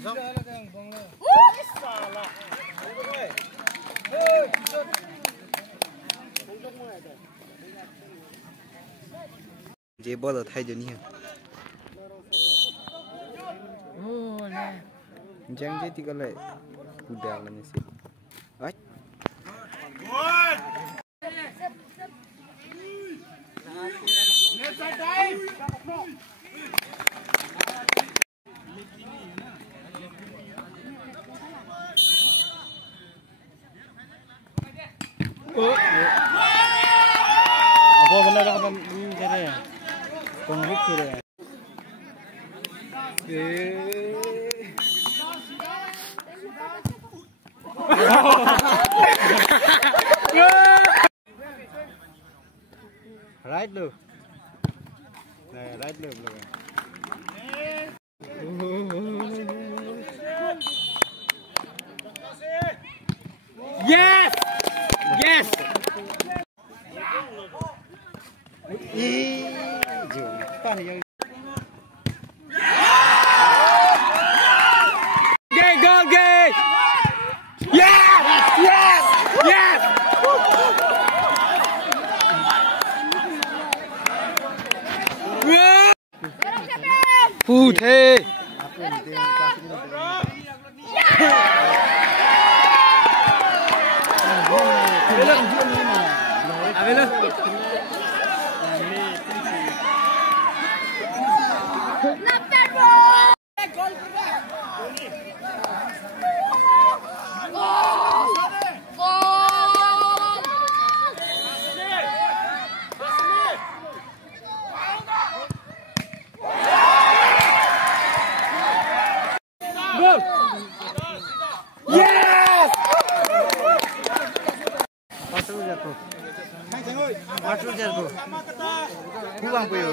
Jadi bola thay je ni. Oh, nah. Jangan jadi kalau udah lah ni sih. Ay. Apa benda dah kan cari? Konflik tu deh. Right lo. Nah, right lo belum. Yes! Yes! Jumpa ni yang. Go! Yes! Yes! Yes! Putih. Yes! Masuk jatuh. Masuk jatuh. Kurang puyo.